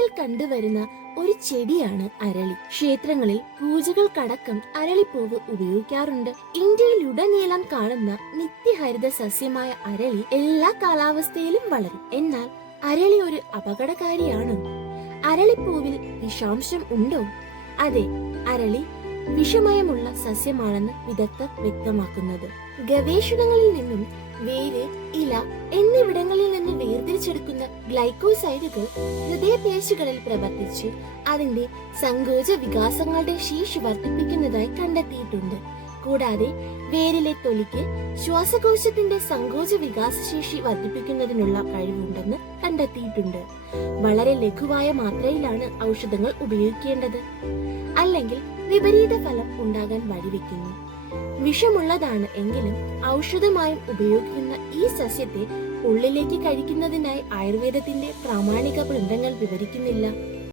കേരളത്തിൽ കണ്ടുവരുന്ന ഒരു ചെടിയാണ് അരളി. ക്ഷേത്രങ്ങളിൽ പൂജകൾക്കടക്കം അരളിപ്പൂവ് ഉപയോഗിക്കാറുണ്ട്. ഇന്ത്യയിലുടനീളം കാണുന്ന നിത്യഹരിത സസ്യമായ അരളി എല്ലാ കാലാവസ്ഥയിലും വളരും. എന്നാൽ അരളി ഒരു അപകടകാരിയാണോ? അരളിപ്പൂവിൽ വിഷാംശം ഉണ്ടോ? അതെ, അരളി വിഷമയമുള്ള സസ്യമാണെന്ന് വിദഗ്ധർ വ്യക്തമാക്കുന്നത്. ഗവേഷണങ്ങളിൽ നിന്നും വേര്, ഇല എന്നിവിടങ്ങളിൽ നിന്ന് വേർതിരിച്ചെടുക്കുന്ന ഗ്ലൈക്കോസൈഡുകൾ ഹൃദയപേശികളിൽ പ്രവർത്തിച്ച് അതിന്റെ സങ്കോച വികാസങ്ങളുടെ ശേഷി വർദ്ധിപ്പിക്കുന്നതായി കണ്ടെത്തിയിട്ടുണ്ട്. കൂടാതെ വേരിലെ തൊലിക്ക് ശ്വാസകോശത്തിന്റെ സങ്കോച വികാസശേഷി വർദ്ധിപ്പിക്കുന്നതിനുള്ള കഴിവുണ്ടെന്ന് കണ്ടെത്തിയിട്ടുണ്ട്. വളരെ ലഘുവായ മാത്രയിലാണ് ഔഷധങ്ങൾ ഉപയോഗിക്കേണ്ടത്, അല്ലെങ്കിൽ വിപരീത ഫലം ഉണ്ടാകാൻ വഴിവെക്കുന്നു. വിഷമുള്ളതാണ് എങ്കിലും ഔഷധമായും ഉപയോഗിക്കുന്ന ഈ സസ്യത്തെ ഉള്ളിലേക്ക് കഴിക്കുന്നതിനായി ആയുർവേദത്തിന്റെ പ്രാമാണിക ഗ്രന്ഥങ്ങൾ വിവരിക്കുന്നില്ല.